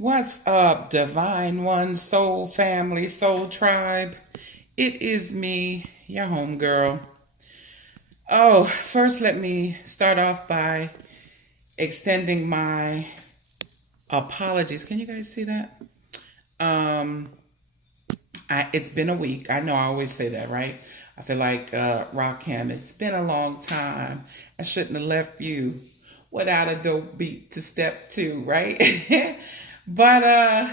What's up, Divine One, Soul Family, Soul Tribe? It is me, your homegirl. Oh, first let me start off by extending my apologies. Can you guys see that? Um, it's been a week. I know I always say that, right? I feel like Rockham, it's been a long time. I shouldn't have left you without a dope beat to step two, right? But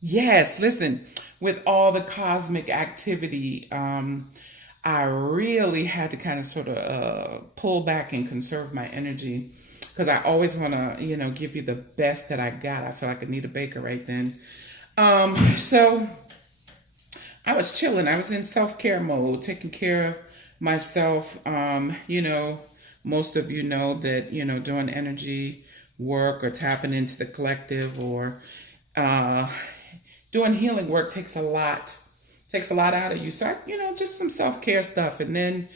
yes, listen, with all the cosmic activity, I really had to kind of sort of pull back and conserve my energy because I always want to, give you the best that I got. I feel like I need a baker right then. So I was chilling. I was in self-care mode, taking care of myself. Most of you know that, doing energy work or tapping into the collective or uh, doing healing work takes a lot out of you. So, just some self-care stuff. And then,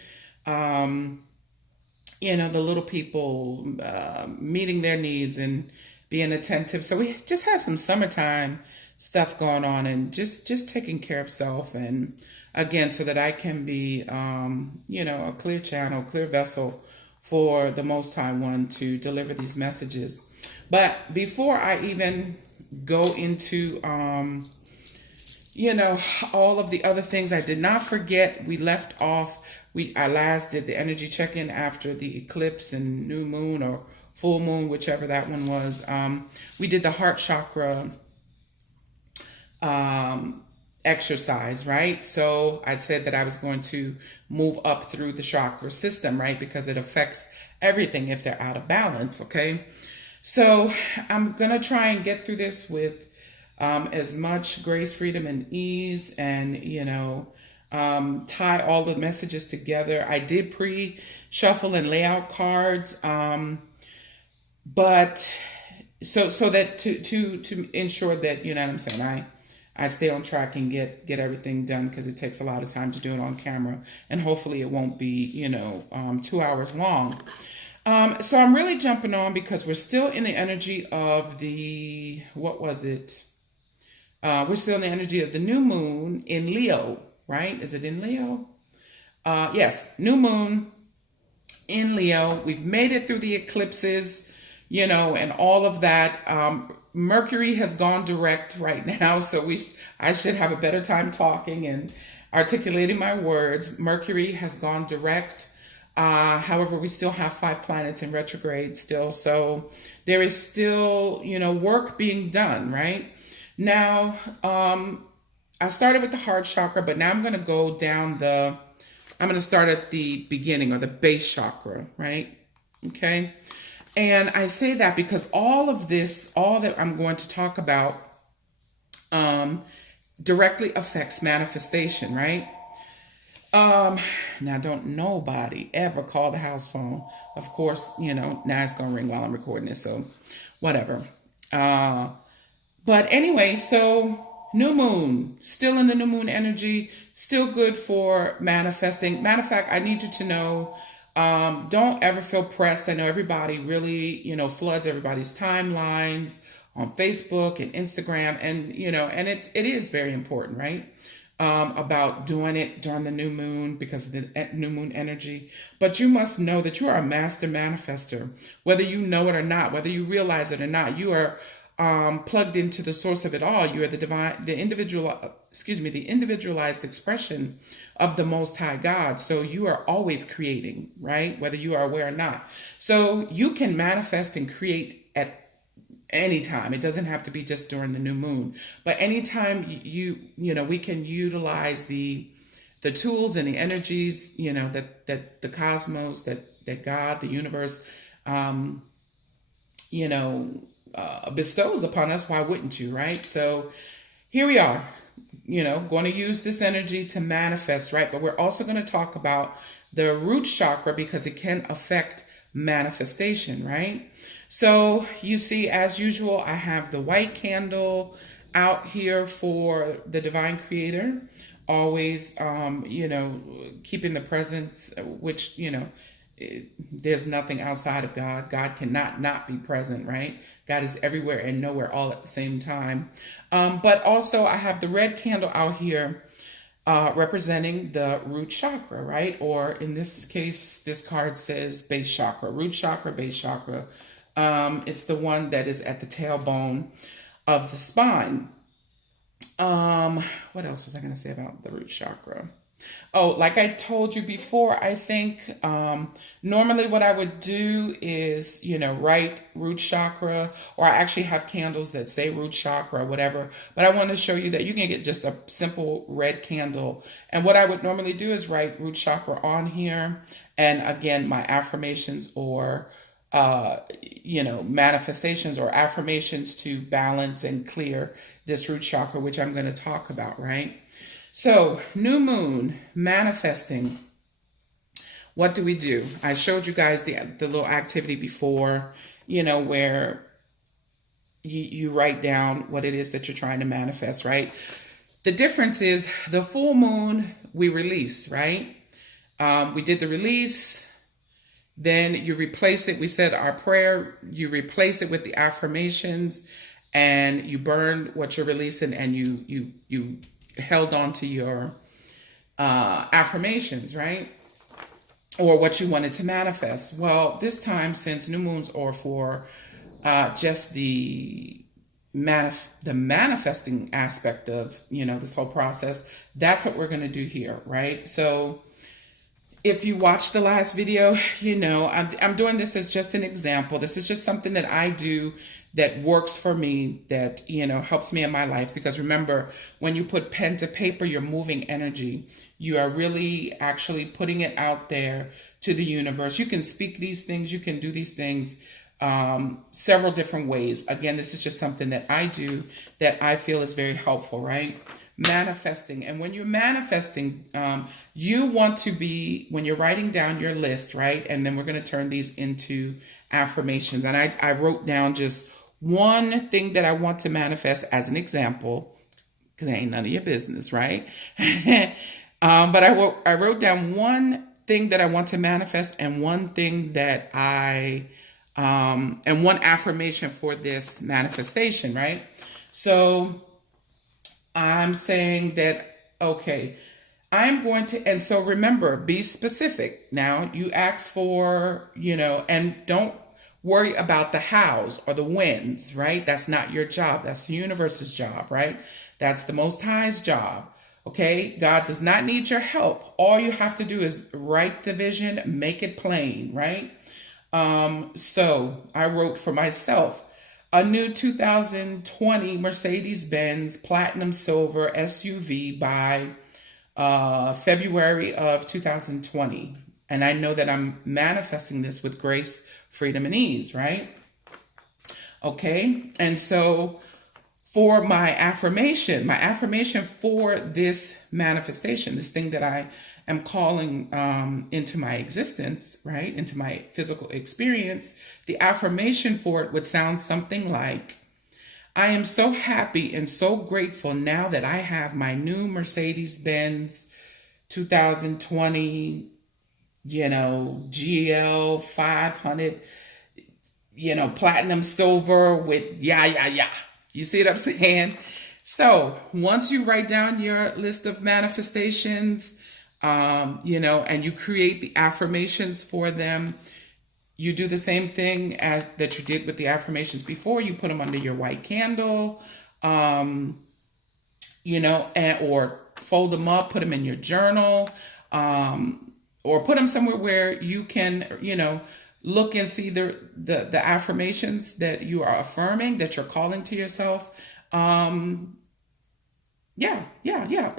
the little people, meeting their needs and being attentive. So we just had some summertime stuff going on and just taking care of self. And again, so that I can be, a clear channel, clear vessel for the Most High One to deliver these messages. But before I even go into, all of the other things, I did not forget. We left off. I last did the energy check-in after the eclipse and new moon or full moon, whichever that one was. We did the heart chakra exercise, right? So I said that I was going to move up through the chakra system, right? Because it affects everything if they're out of balance, okay? So I'm going to try and get through this with as much grace, freedom, and ease, and, tie all the messages together. I did pre-shuffle and lay out cards, but so that to ensure that, you know what I'm saying, I stay on track and get everything done because it takes a lot of time to do it on camera, and hopefully it won't be 2 hours long. So I'm really jumping on because we're still in the energy of the, what was it? We're still in the energy of the new moon in Leo, right? Is it in Leo? Yes, new moon in Leo. We've made it through the eclipses, and all of that. Mercury has gone direct right now, so I should have a better time talking and articulating my words. Mercury has gone direct. However, we still have 5 planets in retrograde still, so there is still, work being done, right? Now, I started with the heart chakra, but now I'm going to go down I'm going to start at the beginning or the base chakra, right? Okay. And I say that because all that I'm going to talk about, directly affects manifestation, right? Now don't nobody ever call the house phone. Of course, now it's going to ring while I'm recording this. So whatever. But anyway, so new moon, still in the new moon energy, still good for manifesting. Matter of fact, I need you to know, don't ever feel pressed. I know everybody really, floods everybody's timelines on Facebook and Instagram, and, and it is very important, right? About doing it during the new moon because of the new moon energy. But you must know that you are a master manifester, whether you know it or not, whether you realize it or not. You are plugged into the source of it all. You are the individualized expression of the Most High God. So you are always creating, right? Whether you are aware or not. So you can manifest and create at any time. It doesn't have to be just during the new moon, but anytime we can utilize the tools and the energies, that the cosmos, that God, the universe, bestows upon us. Why wouldn't you, right? So here we are, going to use this energy to manifest, right? But we're also going to talk about the root chakra because it can affect manifestation, right? So you see, as usual, I have the white candle out here for the divine creator, always, keeping the presence, which, there's nothing outside of God. God cannot not be present, right? God is everywhere and nowhere all at the same time. But also I have the red candle out here representing the root chakra, right? Or in this case, this card says base chakra, root chakra, base chakra. It's the one that is at the tailbone of the spine. What else was I going to say about the root chakra? Oh, like I told you before, I think normally what I would do is, write root chakra, or I actually have candles that say root chakra or whatever. But I want to show you that you can get just a simple red candle. And what I would normally do is write root chakra on here. And again, my affirmations or manifestations or affirmations to balance and clear this root chakra, which I'm going to talk about, right? So, new moon, manifesting. What do we do? I showed you guys the little activity before, where you write down what it is that you're trying to manifest, right? The difference is the full moon, we release, right? We did the release. Then you replace it. We said our prayer. You replace it with the affirmations, and you burn what you're releasing, and you held on to your affirmations, right? Or what you wanted to manifest. Well, this time, since new moons are for just the manifesting aspect of this whole process, that's what we're going to do here, right? So if you watched the last video, I'm doing this as just an example. This is just something that I do that works for me, that, helps me in my life. Because remember, when you put pen to paper, you're moving energy. You are really actually putting it out there to the universe. You can speak these things. You can do these things several different ways. Again, this is just something that I do that I feel is very helpful, right? Manifesting. And when you're manifesting, you want to be, when you're writing down your list, right? And then we're going to turn these into affirmations. And I wrote down just one thing that I want to manifest as an example, because it ain't none of your business, right? But I wrote down one thing that I want to manifest, and one thing that and one affirmation for this manifestation, right? So I'm saying that, okay, I'm going to, and so remember, be specific. Now you ask for, and don't worry about the hows or the wins, right? That's not your job. That's the universe's job, right? That's the Most High's job. Okay. God does not need your help. All you have to do is write the vision, make it plain, right? So I wrote for myself, a new 2020 Mercedes-Benz Platinum Silver SUV by February of 2020. And I know that I'm manifesting this with grace, freedom, and ease, right? Okay. And so for my affirmation for this manifestation, this thing that I am calling into my existence, right? Into my physical experience, the affirmation for it would sound something like, I am so happy and so grateful now that I have my new Mercedes-Benz 2020, GL 500, platinum silver with yeah. You see what I'm saying? So once you write down your list of manifestations, and you create the affirmations for them, you do the same thing that you did with the affirmations before. You put them under your white candle, or fold them up, put them in your journal, or put them somewhere where you can, look and see the affirmations that you are affirming, that you're calling to yourself. Put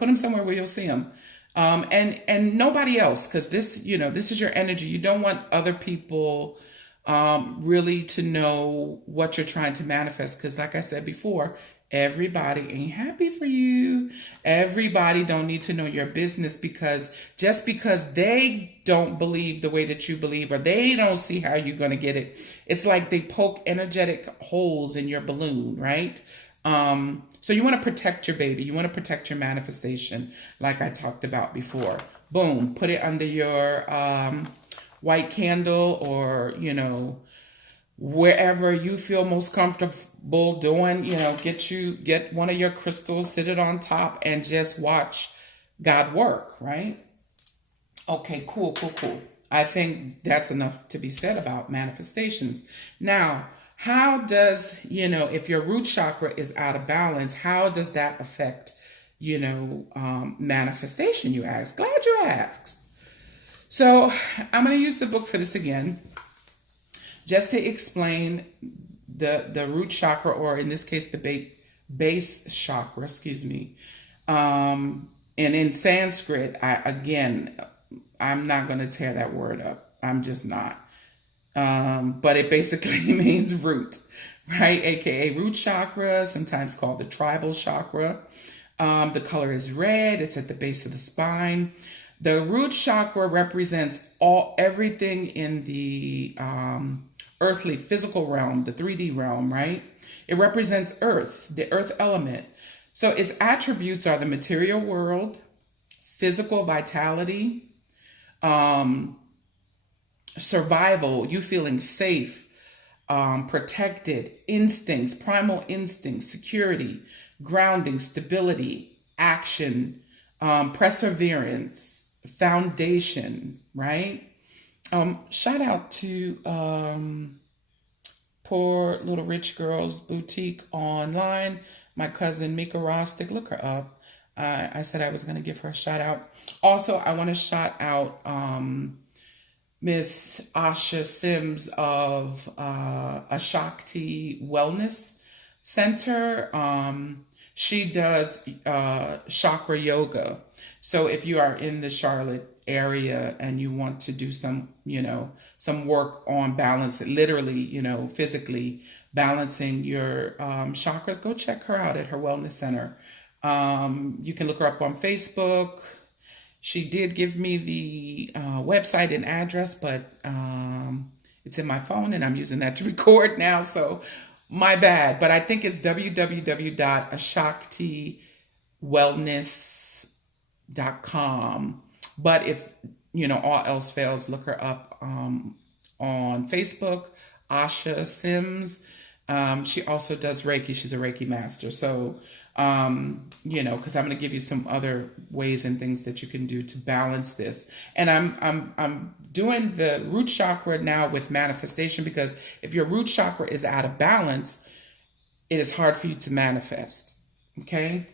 them somewhere where you'll see them. And nobody else, because this is your energy. You don't want other people really to know what you're trying to manifest, because like I said before, everybody ain't happy for you. Everybody don't need to know your business, because just because they don't believe the way that you believe, or they don't see how you're going to get it, it's like they poke energetic holes in your balloon, right? So you want to protect your baby. You want to protect your manifestation, like I talked about before. Boom, put it under your white candle, or, wherever you feel most comfortable doing, get one of your crystals, sit it on top, and just watch God work, right? Okay, cool, cool, cool. I think that's enough to be said about manifestations. Now, how does, if your root chakra is out of balance, how does that affect, manifestation, you ask? Glad you asked. So I'm going to use the book for this again, just to explain the root chakra, or in this case, the base chakra, excuse me. And in Sanskrit, I'm not going to tear that word up. I'm just not. But it basically means root, right? AKA root chakra, sometimes called the tribal chakra. The color is red. It's at the base of the spine. The root chakra represents everything in the earthly physical realm, the 3D realm, right? It represents earth, the earth element. So its attributes are the material world, physical vitality, survival, you feeling safe, protected, instincts, primal instincts, security, grounding, stability, action, perseverance, foundation, right? Shout out to Poor Little Rich Girls Boutique online. My cousin Mika Rostick, look her up. I said I was going to give her a shout out. Also, I want to shout out Miss Asha Sims of Ashakti Wellness Center. She does chakra yoga. So if you are in the Charlotte area and you want to do some work on balance, literally, physically balancing your chakras, go check her out at her wellness center. You can look her up on Facebook. She did give me the website and address, but it's in my phone and I'm using that to record now, so my bad. But I think it's www.ashaktiwellness.com. But if, all else fails, look her up on Facebook, Asha Sims. She also does Reiki. She's a Reiki master. So, because I'm going to give you some other ways and things that you can do to balance this. And I'm doing the root chakra now with manifestation, because if your root chakra is out of balance, it is hard for you to manifest. Okay.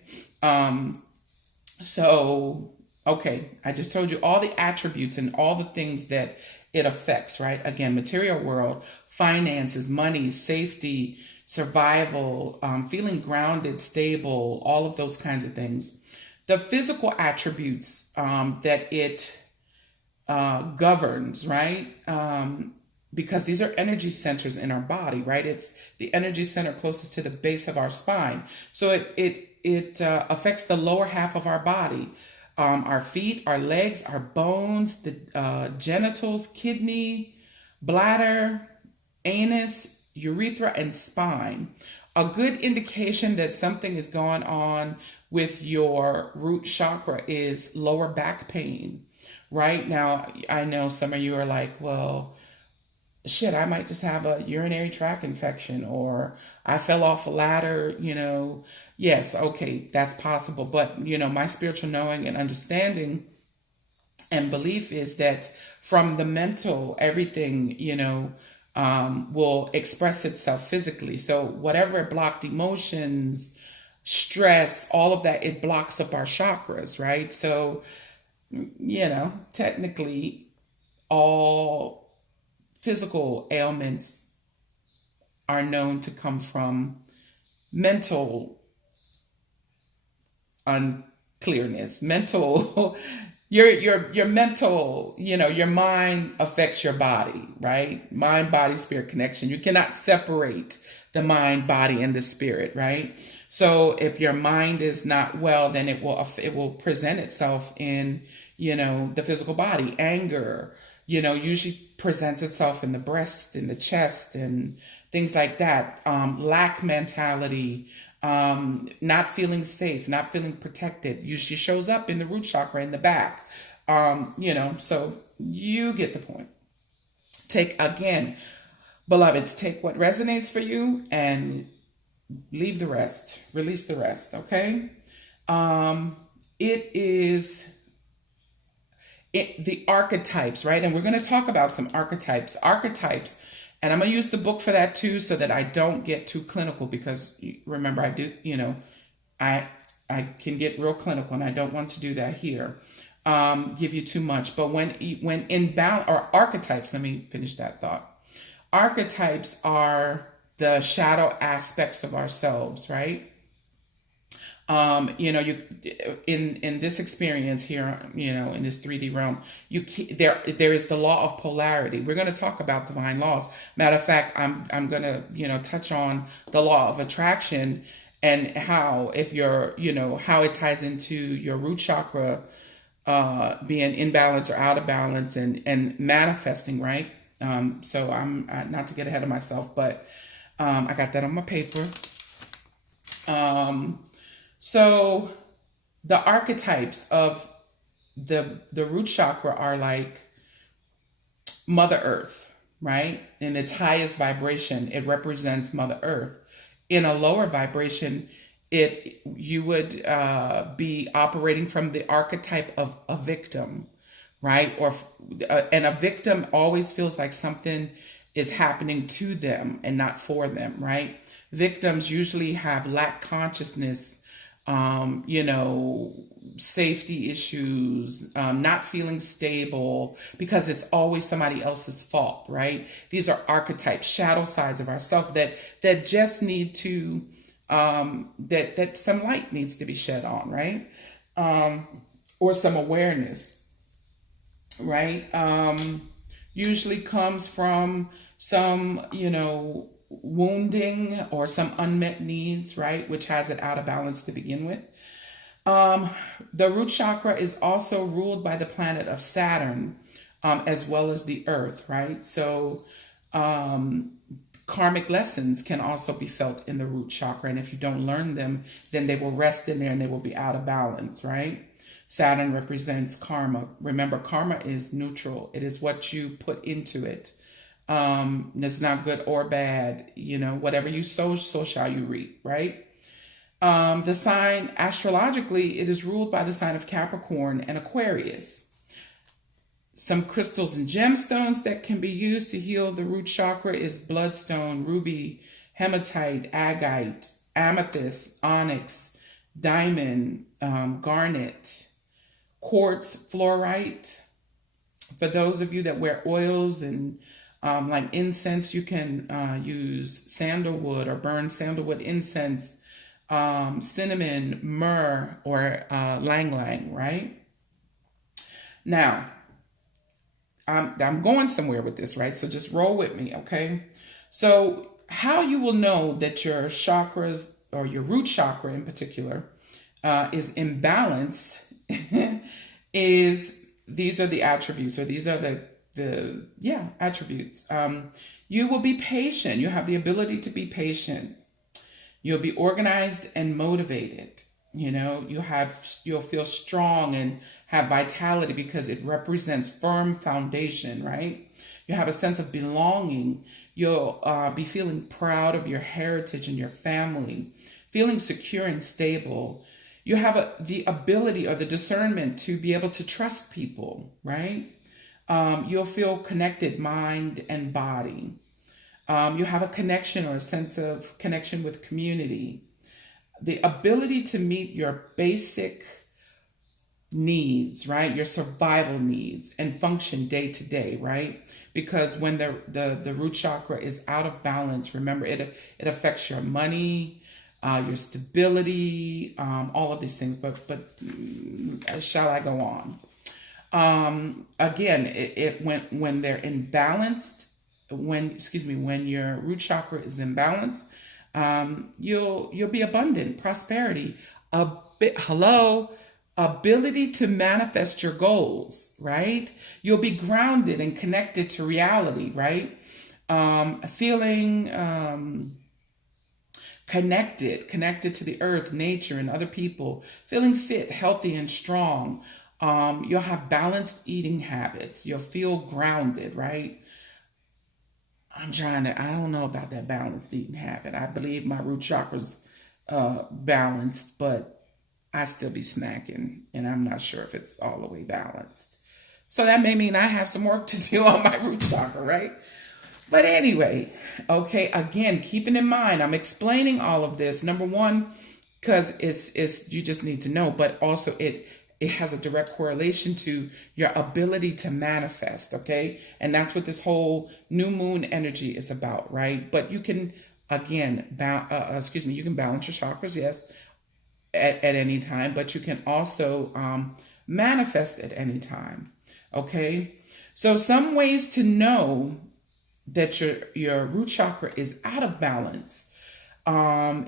Okay, I just told you all the attributes and all the things that it affects, right? Again, material world, finances, money, safety, survival, feeling grounded, stable, all of those kinds of things. The physical attributes that it governs, right? Because these are energy centers in our body, right? It's the energy center closest to the base of our spine. So it affects the lower half of our body. Our feet, our legs, our bones, the genitals, kidney, bladder, anus, urethra, and spine. A good indication that something is going on with your root chakra is lower back pain. Right now, I know some of you are like, well, shit, I might just have a urinary tract infection, or I fell off a ladder, Yes, okay, that's possible. But, my spiritual knowing and understanding and belief is that from the mental, everything, will express itself physically. So whatever blocked emotions, stress, all of that, it blocks up our chakras, right? So, technically all physical ailments are known to come from mental unclearness, your mental, your mind affects your body, right? Mind, body, spirit connection. You cannot separate the mind, body, and the spirit, right? So if your mind is not well, then it will present itself in, the physical body. Anger, usually presents itself in the breast, in the chest, and things like that. Lack mentality, not feeling safe, not feeling protected, usually shows up in the root chakra in the back. So you get the point. Take, again, beloveds, take what resonates for you and leave the rest, release the rest. Okay. It is the archetypes, right? And we're going to talk about some archetypes. And I'm going to use the book for that too, so that I don't get too clinical, because remember, I do, I can get real clinical, and I don't want to do that here. Give you too much. But when in balance, or archetypes, let me finish that thought. Archetypes are the shadow aspects of ourselves, right? You in this experience here, in this 3D realm, there is the law of polarity. We're going to talk about divine laws. Matter of fact, I'm going to touch on the law of attraction, and how, if you're how it ties into your root chakra being in balance or out of balance, and manifesting, right? So I'm not to get ahead of myself, but I got that on my paper. So the archetypes of the root chakra are like Mother Earth, right? In its highest vibration, it represents Mother Earth. In a lower vibration, you would be operating from the archetype of a victim, right? And a victim always feels like something is happening to them and not for them, right? Victims usually have lack consciousness, safety issues, not feeling stable, because it's always somebody else's fault, right? These are archetypes, shadow sides of ourselves that just need to, that some light needs to be shed on, right? Or some awareness, right? Usually comes from some, wounding or some unmet needs, right? Which has it out of balance to begin with. The root chakra is also ruled by the planet of Saturn, as well as the earth, right? So, karmic lessons can also be felt in the root chakra. And if you don't learn them, then they will rest in there and they will be out of balance, right? Saturn represents karma. Remember, karma is neutral. It is what you put into it. It's not good or bad. Whatever you sow, so shall you reap, right? The sign, astrologically, it is ruled by the sign of Capricorn and Aquarius. Some crystals and gemstones that can be used to heal the root chakra is bloodstone, ruby, hematite, agate, amethyst, onyx, diamond, garnet, quartz, fluorite. For those of you that wear oils and like incense, you can use sandalwood or burn sandalwood incense, cinnamon, myrrh, or lang lang, right? Now, I'm going somewhere with this, right? So just roll with me, okay? So how you will know that your chakras, or your root chakra in particular, is imbalanced is, these are the attributes, or these are the attributes. You will be patient. You have the ability to be patient. You'll be organized and motivated. You'll feel strong and have vitality, because it represents firm foundation, right? You have a sense of belonging. You'll be feeling proud of your heritage and your family, feeling secure and stable. You have the ability or the discernment to be able to trust people, right? You'll feel connected, mind and body. You have a connection, or a sense of connection with community. The ability to meet your basic needs, right? Your survival needs, and function day to day, right? Because when the root chakra is out of balance, remember, it affects your money, your stability, all of these things. But shall I go on? Again, when they're imbalanced, when your root chakra is imbalanced, you'll be abundant, prosperity, ability to manifest your goals, right? You'll be grounded and connected to reality, right? Feeling connected to the earth, nature, and other people, feeling fit, healthy, and strong. You'll have balanced eating habits. You'll feel grounded, right? I don't know about that balanced eating habit. I believe my root chakra's balanced, but I still be snacking, and I'm not sure if it's all the way balanced. So that may mean I have some work to do on my root chakra, right? But anyway, okay, again, keeping in mind, I'm explaining all of this. Number one, because it's you just need to know, but also it has a direct correlation to your ability to manifest, okay? And that's what this whole new moon energy is about, right? But you can, again, you can balance your chakras, yes, at any time, but you can also manifest at any time, okay? So some ways to know that your root chakra is out of balance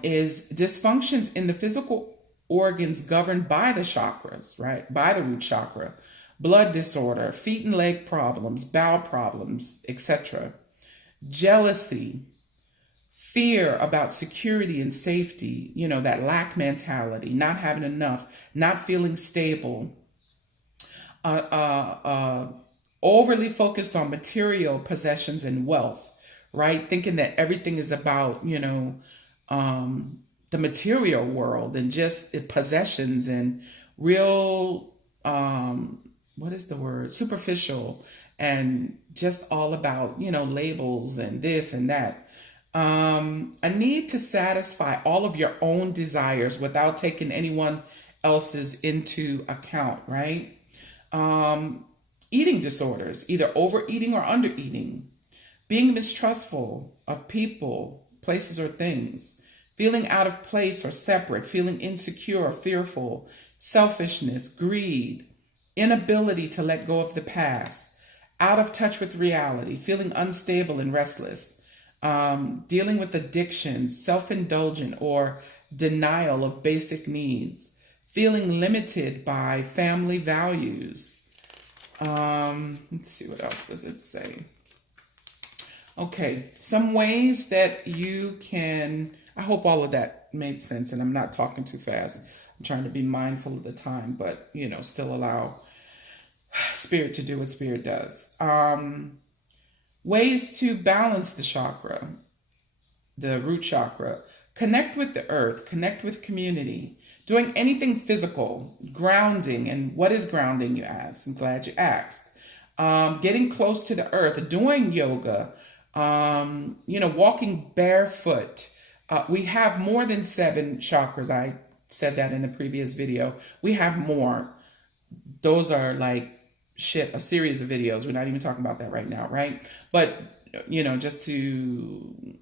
is dysfunctions in the physical organs governed by the chakras, right? By the root chakra, blood disorder, feet and leg problems, bowel problems, etc. Jealousy, fear about security and safety, that lack mentality, not having enough, not feeling stable, overly focused on material possessions and wealth, right? Thinking that everything is about, the material world and just possessions and real, what is the word? Superficial, and just all about, labels and this and that. A need to satisfy all of your own desires without taking anyone else's into account, right? Eating disorders, either overeating or undereating, being mistrustful of people, places, or things, feeling out of place or separate, feeling insecure or fearful, selfishness, greed, inability to let go of the past, out of touch with reality, feeling unstable and restless, dealing with addictions, self-indulgent or denial of basic needs, feeling limited by family values. Let's see, what else does it say? Okay, some ways that you can, I hope all of that made sense and I'm not talking too fast. I'm trying to be mindful of the time, but, still allow Spirit to do what Spirit does. Ways to balance the chakra, the root chakra. Connect with the earth, connect with community, doing anything physical, grounding. And what is grounding, you ask? I'm glad you asked. Getting close to the earth, doing yoga, walking barefoot. We have more than 7 chakras. I said that in the previous video. We have more. Those are like a series of videos. We're not even talking about that right now, right? But, just to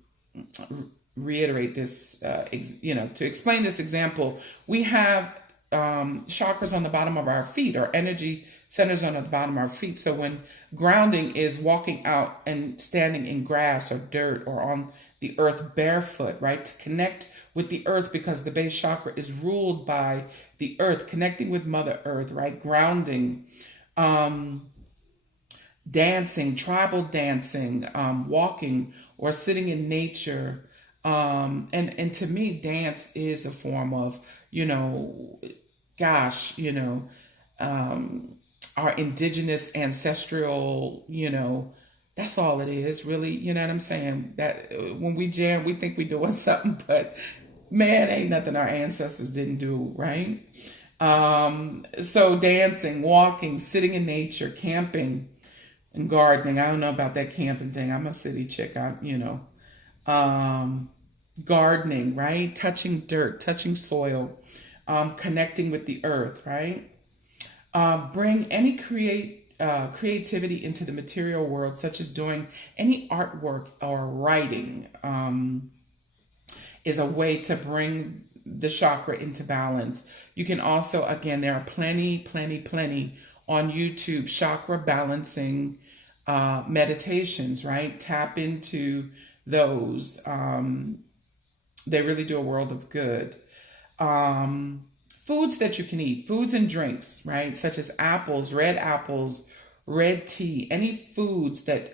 reiterate this, to explain this example, we have chakras on the bottom of our feet, or energy centers on the bottom of our feet. So when grounding is walking out and standing in grass or dirt or on the earth barefoot, right? To connect with the earth, because the base chakra is ruled by the earth, connecting with Mother Earth, right? Grounding, dancing, tribal dancing, walking or sitting in nature. And to me, dance is a form of, our indigenous ancestral, that's all it is, really. You know what I'm saying? That when we jam, we think we're doing something, but man, ain't nothing our ancestors didn't do, right? So dancing, walking, sitting in nature, camping, and gardening. I don't know about that camping thing. I'm a city chick. Gardening, right? Touching dirt, touching soil, connecting with the earth, right? Bring any creativity into the material world, such as doing any artwork or writing, is a way to bring the chakra into balance. You can also, again, there are plenty on YouTube, chakra balancing meditations, right? Tap into those. They really do a world of good. Foods that you can eat, foods and drinks, right? Such as apples, red tea, any foods that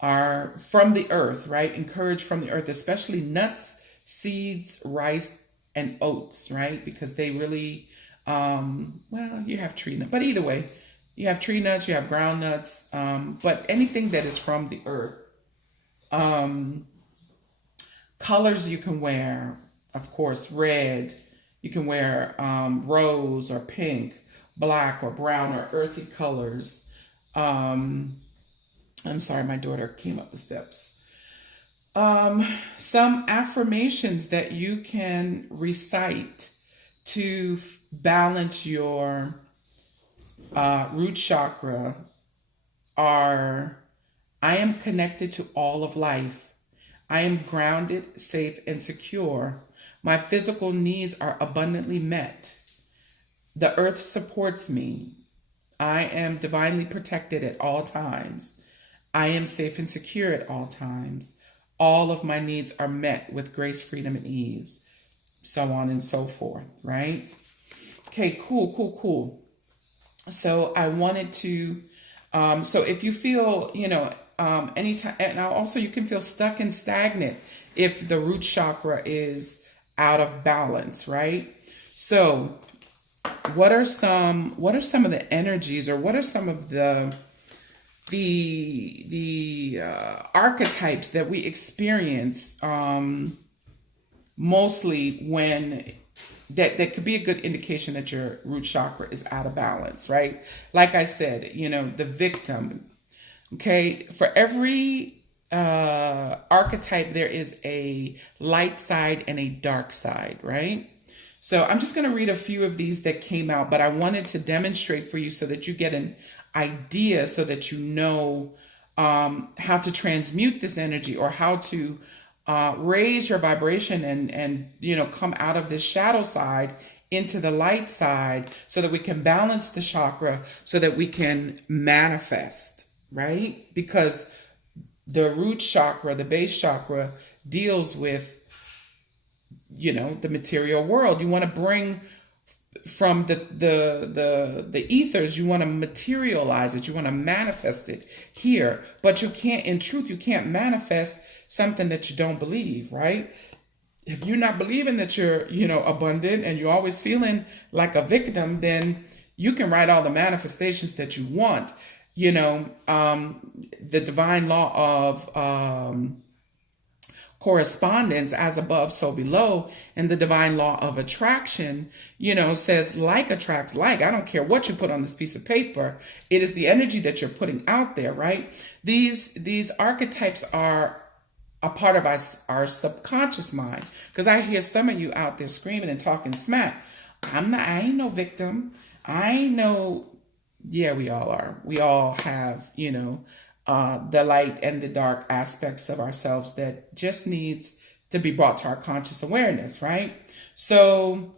are from the earth, right? Encouraged from the earth, especially nuts, seeds, rice, and oats, right? Because they really, you have tree nuts, but either way, you have tree nuts, you have ground nuts, but anything that is from the earth. Um, Colors you can wear, of course, red. You can wear rose or pink, black or brown or earthy colors. Um, I'm sorry, my daughter came up the steps. Some affirmations that you can recite to balance your root chakra are: I am connected to all of life. I am grounded, safe, and secure. My physical needs are abundantly met. The earth supports me. I am divinely protected at all times. I am safe and secure at all times. All of my needs are met with grace, freedom, and ease. So on and so forth, right? Okay, cool. So I wanted to, so if you feel, anytime, and also you can feel stuck and stagnant if the root chakra is out of balance, right? So what are some of the energies, or what are some of the archetypes that we experience mostly when that could be a good indication that your root chakra is out of balance, right? Like I said, the victim. Okay, for every archetype, there is a light side and a dark side, right? So I'm just going to read a few of these that came out, but I wanted to demonstrate for you so that you get an idea, so that you know how to transmute this energy, or how to raise your vibration and come out of this shadow side into the light side, so that we can balance the chakra, so that we can manifest, right? Because the root chakra, the base chakra, deals with the material world. You want to bring from the ethers, you want to materialize it, you want to manifest it here. But you can't manifest something that you don't believe, right? If you're not believing that you're abundant, and you're always feeling like a victim, then you can write all the manifestations that you want. The divine law of correspondence, as above, so below, and the divine law of attraction, says like attracts like. I don't care what you put on this piece of paper. It is the energy that you're putting out there, right? These archetypes are a part of our subconscious mind. Because I hear some of you out there screaming and talking smack. I ain't no victim. I ain't no, yeah, we all are. We all have, the light and the dark aspects of ourselves that just needs to be brought to our conscious awareness, right? So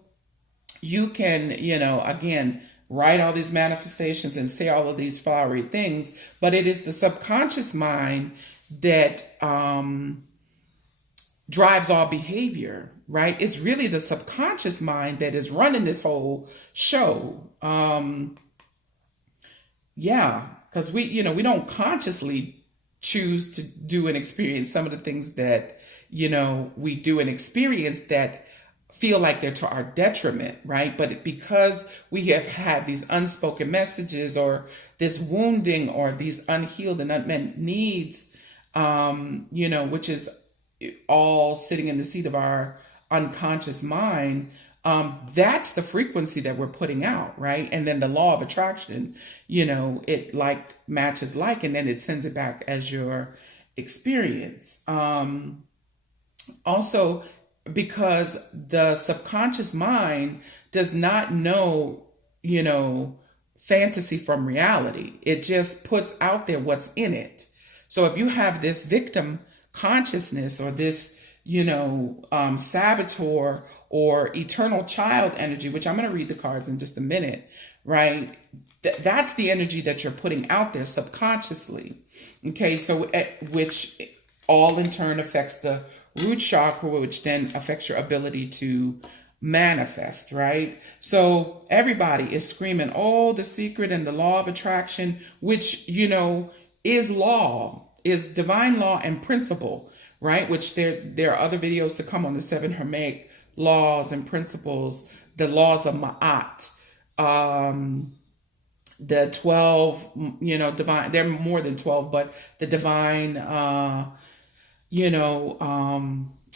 you can, again, write all these manifestations and say all of these flowery things, but it is the subconscious mind that drives all behavior, right? It's really the subconscious mind that is running this whole show. Because we don't consciously choose to do and experience some of the things that, we do and experience that feel like they're to our detriment, right? But because we have had these unspoken messages, or this wounding, or these unhealed and unmet needs, which is all sitting in the seat of our unconscious mind, that's the frequency that we're putting out, right? And then the law of attraction, it like matches like, and then it sends it back as your experience. Also, because the subconscious mind does not know, fantasy from reality. It just puts out there what's in it. So if you have this victim consciousness, or this, saboteur or eternal child energy, which I'm going to read the cards in just a minute, right? That's the energy that you're putting out there subconsciously. Okay, so which all in turn affects the root chakra, which then affects your ability to manifest, right? So everybody is screaming, oh, the secret and the law of attraction, which, is law, is divine law and principle, right? Which there are other videos to come on the 7 Hermetic laws and principles, the laws of Ma'at, the 12, divine, there are more than 12, but the divine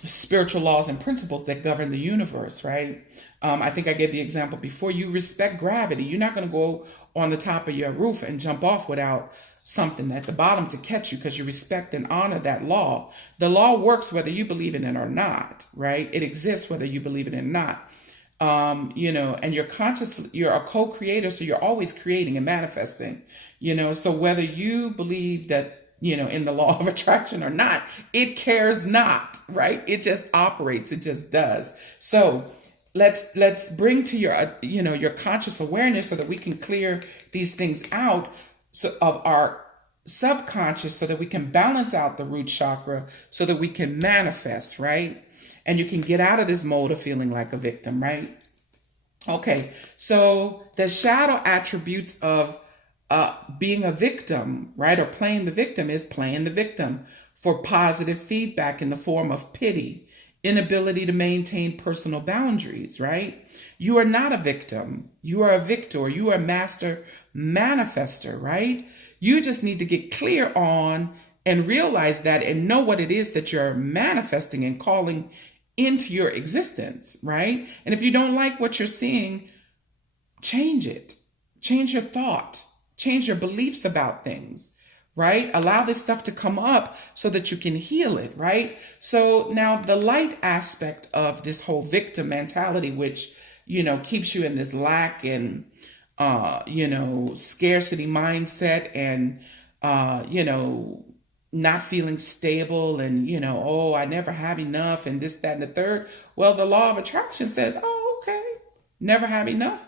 spiritual laws and principles that govern the universe, right? I think I gave the example before. You respect gravity. You're not going to go on the top of your roof and jump off without something at the bottom to catch you, because you respect and honor that law. The law works whether you believe in it or not, right? It exists whether you believe in it or not. And you're a co-creator, so you're always creating and manifesting, so whether you believe that, in the law of attraction or not, it cares not, right? It just operates, it just does. So let's bring to your conscious awareness so that we can clear these things out of our subconscious, so that we can balance out the root chakra, so that we can manifest, right? And you can get out of this mode of feeling like a victim, right? Okay, so the shadow attributes of being a victim, right, or playing the victim, is playing the victim for positive feedback in the form of pity, inability to maintain personal boundaries, right? You are not a victim. You are a victor. You are a master manifester, right? You just need to get clear on and realize that and know what it is that you're manifesting and calling into your existence, right? And if you don't like what you're seeing, change it. Change your thought. Change your beliefs about things, right? Allow this stuff to come up so that you can heal it, right? So now the light aspect of this whole victim mentality, which, keeps you in this lack and, scarcity mindset and, not feeling stable and, I never have enough and this, that, and the third. Well, the law of attraction says, oh, okay, never have enough.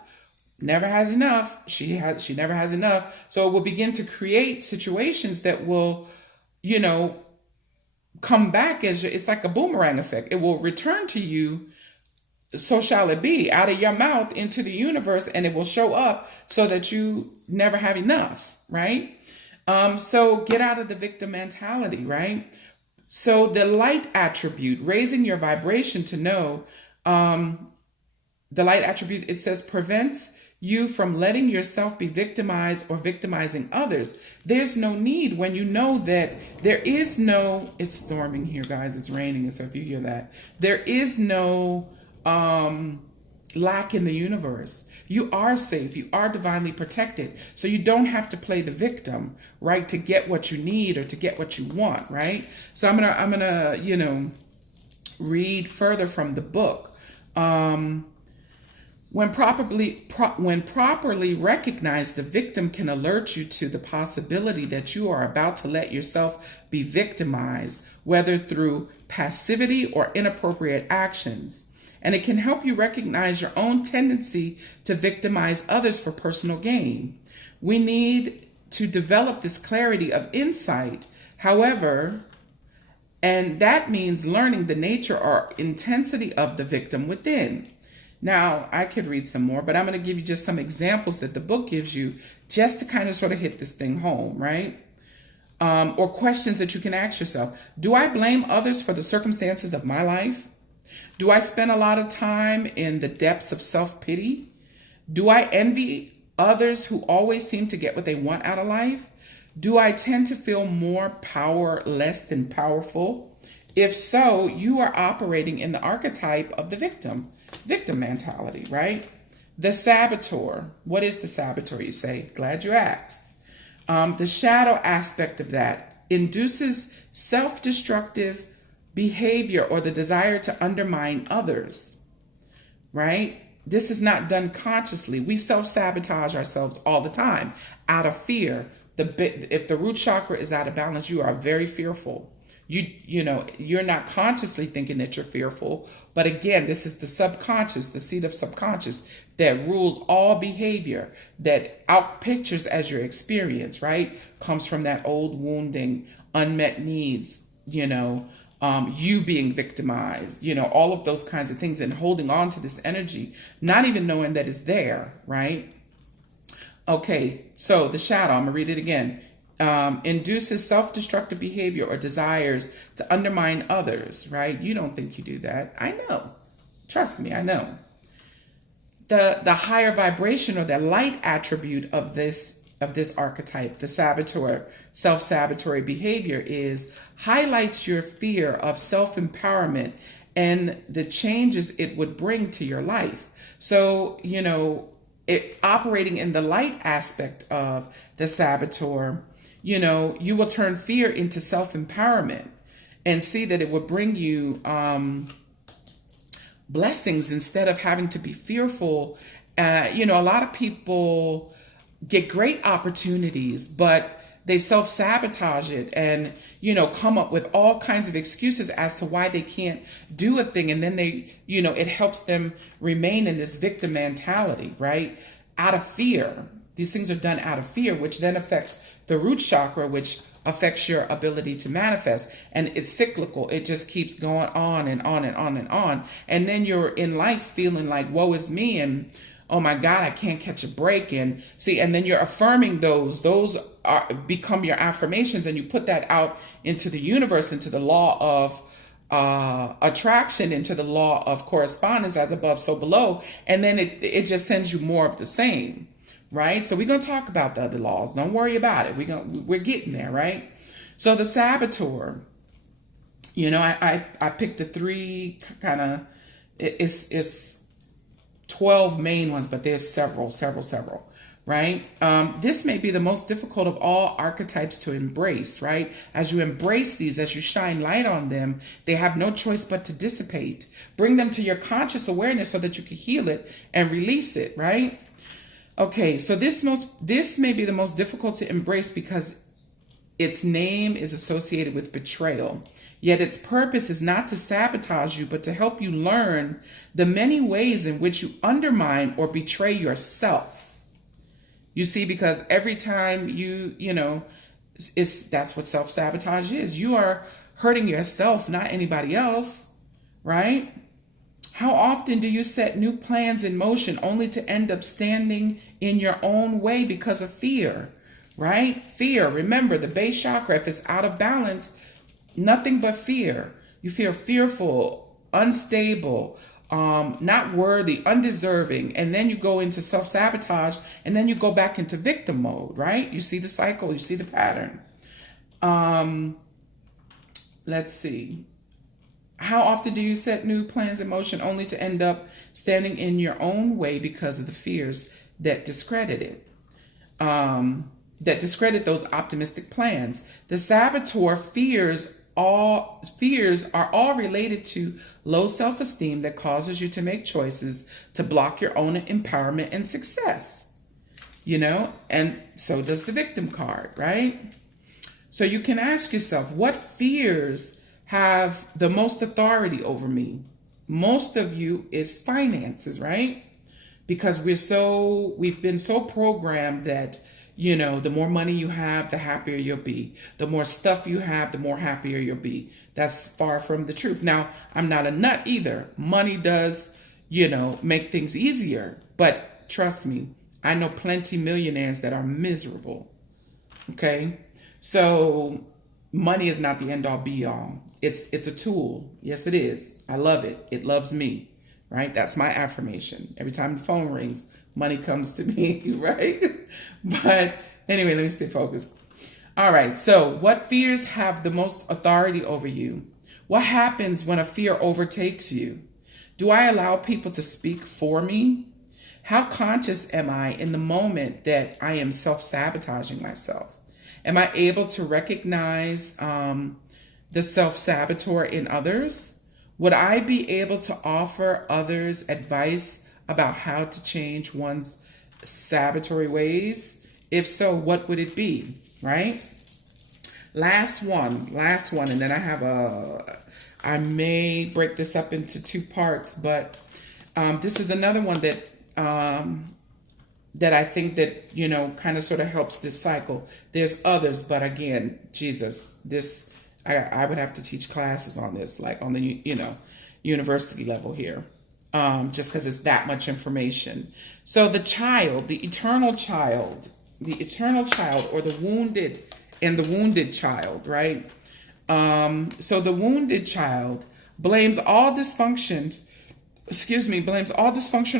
Never has enough. She never has enough. So it will begin to create situations that will, come back it's like a boomerang effect. It will return to you. So shall it be, out of your mouth into the universe, and it will show up so that you never have enough, right? So get out of the victim mentality, right? So the light attribute, raising your vibration to know, the light attribute, it says, prevents you from letting yourself be victimized or victimizing others. There's no need when you know that there is no, it's storming here, guys, it's raining, so if you hear that, there is no lack in the universe. You are safe, you are divinely protected, so you don't have to play the victim, right, to get what you need or to get what you want, right? So I'm gonna read further from the book. When properly recognized, the victim can alert you to the possibility that you are about to let yourself be victimized, whether through passivity or inappropriate actions. And it can help you recognize your own tendency to victimize others for personal gain. We need to develop this clarity of insight, however, and that means learning the nature or intensity of the victim within. Now, I could read some more, but I'm going to give you just some examples that the book gives you just to kind of sort of hit this thing home, right? Or questions that you can ask yourself. Do I blame others for the circumstances of my life? Do I spend a lot of time in the depths of self-pity? Do I envy others who always seem to get what they want out of life? Do I tend to feel more powerless than powerful? If so, you are operating in the archetype of the victim mentality, right? The saboteur. What is the saboteur, you say? Glad you asked. The shadow aspect of that induces self-destructive behavior or the desire to undermine others, right? This is not done consciously. We self-sabotage ourselves all the time out of fear. If the root chakra is out of balance, you are very fearful. You're not consciously thinking that you're fearful, but again, this is the subconscious, the seat of subconscious that rules all behavior, that outpictures as your experience, right? Comes from that old wounding, unmet needs, you being victimized, all of those kinds of things, and holding on to this energy, not even knowing that it's there, right? Okay, so the shadow, I'm gonna read it again. Induces self-destructive behavior or desires to undermine others, right? You don't think you do that. I know. Trust me, I know. The higher vibration or the light attribute of this of this archetype, the saboteur, self-sabotatory behavior, is highlights your fear of self-empowerment and the changes it would bring to your life. So, operating in the light aspect of the saboteur, you will turn fear into self-empowerment and see that it will bring you blessings instead of having to be fearful. A lot of people get great opportunities, but they self-sabotage it and, come up with all kinds of excuses as to why they can't do a thing. And then it helps them remain in this victim mentality, right? Out of fear. These things are done out of fear, which then affects the root chakra, which affects your ability to manifest. And it's cyclical. It just keeps going on and on and on and on. And then you're in life feeling like, woe is me, and oh my God, I can't catch a break. And then you're affirming those become your affirmations, and you put that out into the universe, into the law of attraction, into the law of correspondence, as above, so below. And then it just sends you more of the same, right? So we're going to talk about the other laws. Don't worry about it. We're getting there, right? So the saboteur, I picked the three kind of, it's 12 main ones, but there's several, right? This may be the most difficult of all archetypes to embrace, right? As you embrace these, as you shine light on them, they have no choice but to dissipate. Bring them to your conscious awareness so that you can heal it and release it, right? Okay, so this may be the most difficult to embrace because its name is associated with betrayal. Yet its purpose is not to sabotage you, but to help you learn the many ways in which you undermine or betray yourself. You see, because every time that's what self-sabotage is. You are hurting yourself, not anybody else, right? How often do you set new plans in motion only to end up standing in your own way because of fear, right? Fear, remember, the base chakra, if it's out of balance, nothing but fear. You feel fearful, unstable, not worthy, undeserving. And then you go into self-sabotage, and then you go back into victim mode, right? You see the cycle, you see the pattern. Let's see. How often do you set new plans in motion only to end up standing in your own way because of the fears that discredit it? That discredit those optimistic plans. The saboteur fears are all related to low self-esteem that causes you to make choices to block your own empowerment and success. And so does the victim card, right? So you can ask yourself, what fears have the most authority over me? Most of you is finances, right? Because we've been so programmed that the more money you have, the happier you'll be. The more stuff you have, the more happier you'll be. That's far from the truth. Now, I'm not a nut either. Money does, make things easier. But trust me, I know plenty millionaires that are miserable. Okay? So money is not the end all be all. It's a tool. Yes, it is. I love it. It loves me, right? That's my affirmation. Every time the phone rings, money comes to me, right? But anyway, let me stay focused. All right, so what fears have the most authority over you? What happens when a fear overtakes you? Do I allow people to speak for me? How conscious am I in the moment that I am self-sabotaging myself? Am I able to recognize the self-saboteur in others? Would I be able to offer others advice about how to change one's sabotory ways? If so, what would it be, right? Last one, and then I may break this up into two parts, but this is another one that I think that, kind of sort of helps this cycle. There's others, but again, Jesus, I would have to teach classes on this, like on the, university level here. Just because it's that much information. So the child, the eternal child, or the wounded child, right? So the wounded child blames all dysfunctional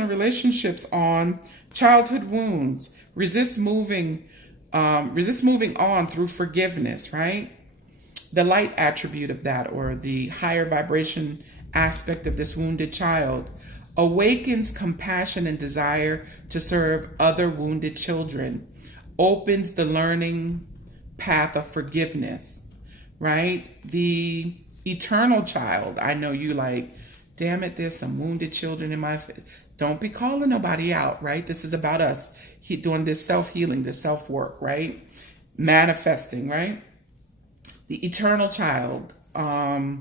relationships on childhood wounds, resists moving resist moving on through forgiveness, right? The light attribute of that, or the higher vibration aspect of this wounded child, awakens compassion and desire to serve other wounded children, opens the learning path of forgiveness, right? The eternal child, I know you like, damn it, there's some wounded children in my don't be calling nobody out, right? This is about us doing this self-healing, this self-work, right? Manifesting, right? The eternal child, the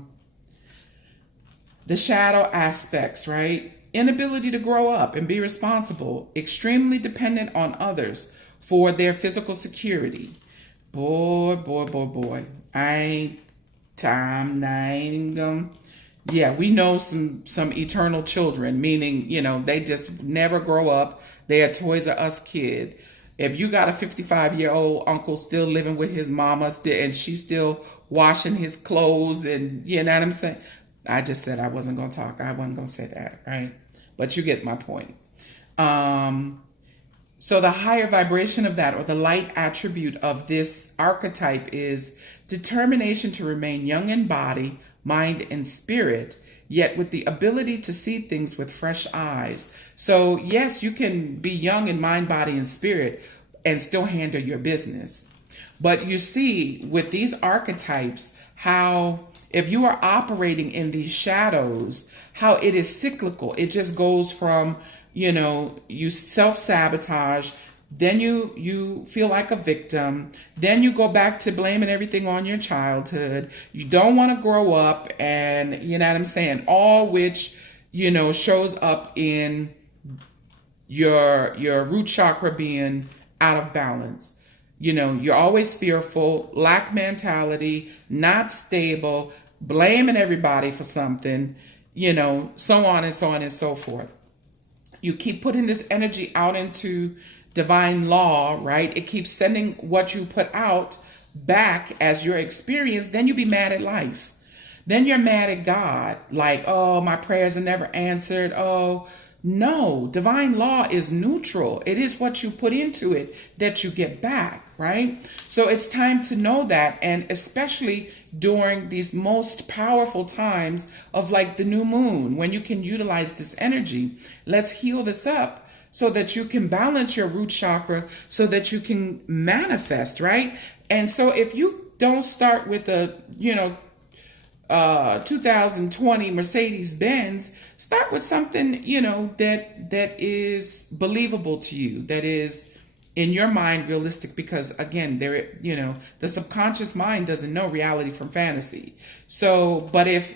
shadow aspects, right? Inability to grow up and be responsible, extremely dependent on others for their physical security. Boy. Yeah, we know some eternal children, meaning, they just never grow up. They're a Toys R Us kid. If you got a 55-year-old uncle still living with his mama and she's still washing his clothes, and you know what I'm saying? I just said I wasn't going to talk. I wasn't going to say that, right? But you get my point. So the higher vibration of that, or the light attribute of this archetype, is determination to remain young in body, mind, and spirit, yet with the ability to see things with fresh eyes. So yes, you can be young in mind, body, and spirit and still handle your business. But you see with these archetypes how if you are operating in these shadows, how it is cyclical. It just goes from, you self-sabotage, then you feel like a victim, then you go back to blaming everything on your childhood. You don't want to grow up, and you know what I'm saying? All which, shows up in your root chakra being out of balance. You're always fearful, lack mentality, not stable, blaming everybody for something, so on and so on and so forth. You keep putting this energy out into divine law, right? It keeps sending what you put out back as your experience. Then you be mad at life. Then you're mad at God. Like, oh, my prayers are never answered. Oh, no, divine law is neutral. It is what you put into it that you get back, right? So it's time to know that, and especially during these most powerful times of like the new moon, when you can utilize this energy. Let's heal this up so that you can balance your root chakra so that you can manifest, right? And so if you don't start with a, 2020 Mercedes Benz, start with something, that is believable to you, that is in your mind realistic, because again, the subconscious mind doesn't know reality from fantasy. So, but if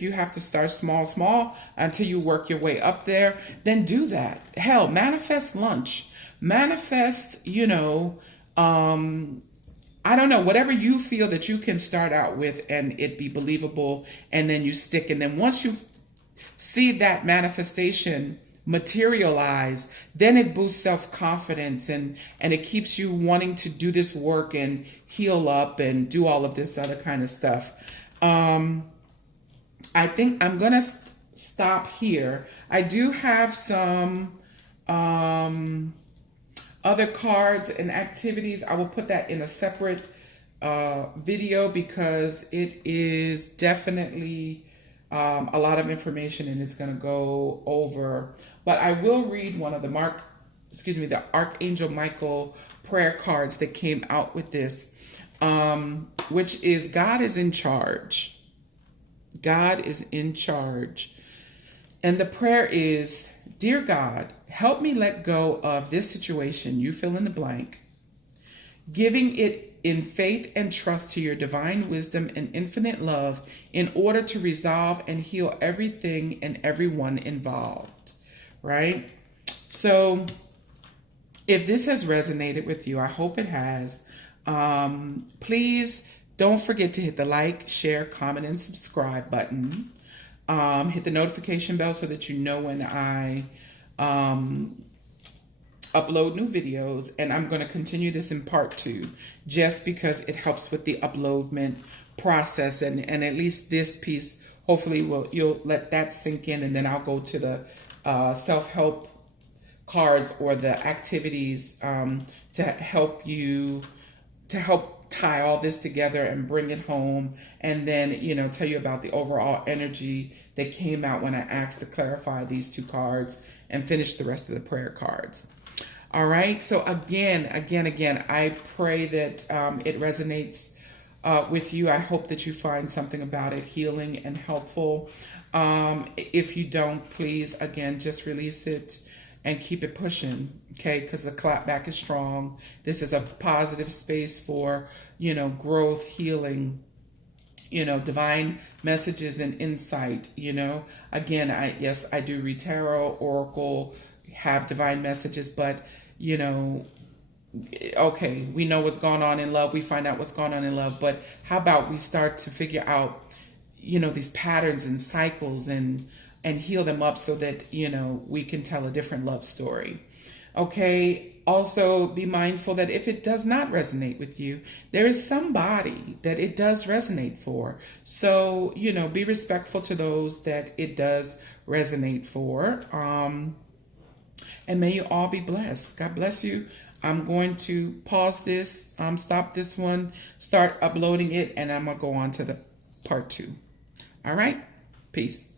you have to start small until you work your way up there, then do that. Hell, manifest lunch, manifest, I don't know, whatever you feel that you can start out with and it be believable, and then you stick. And then once you see that manifestation materialize, then it boosts self-confidence and it keeps you wanting to do this work and heal up and do all of this other kind of stuff. I think I'm going to stop here. I do have some other cards and activities. I will put that in a separate video because it is definitely a lot of information and it's going to go over. But I will read one of the Archangel Michael prayer cards that came out with this, which is God is in charge. God is in charge. And the prayer is, Dear God, help me let go of this situation, you fill in the blank, giving it in faith and trust to your divine wisdom and infinite love in order to resolve and heal everything and everyone involved, right? So if this has resonated with you, I hope it has. Please don't forget to hit the like, share, comment, and subscribe button. Hit the notification bell so that you know when I upload new videos, and I'm going to continue this in part 2 just because it helps with the uploadment process, and at least this piece hopefully you'll let that sink in, and then I'll go to the self-help cards or the activities to help you, to help tie all this together and bring it home, and then, you know, tell you about the overall energy that came out when I asked to clarify these 2 cards and finish the rest of the prayer cards. All right. So again, I pray that it resonates with you. I hope that you find something about it healing and helpful. If you don't, please, again, just release it and keep it pushing, okay? Because the clap back is strong. This is a positive space for, you know, growth, healing, you know, divine messages and insight, you know. Again, I do read tarot, oracle, have divine messages, but, you know, okay, we know what's going on in love. We find out what's going on in love, but how about we start to figure out, you know, these patterns and cycles and heal them up so that, you know, we can tell a different love story. Okay. Also be mindful that if it does not resonate with you, there is somebody that it does resonate for. So, you know, be respectful to those that it does resonate for. And may you all be blessed. God bless you. I'm going to pause this, stop this one, start uploading it, and I'm going to go on to the part 2. All right. Peace.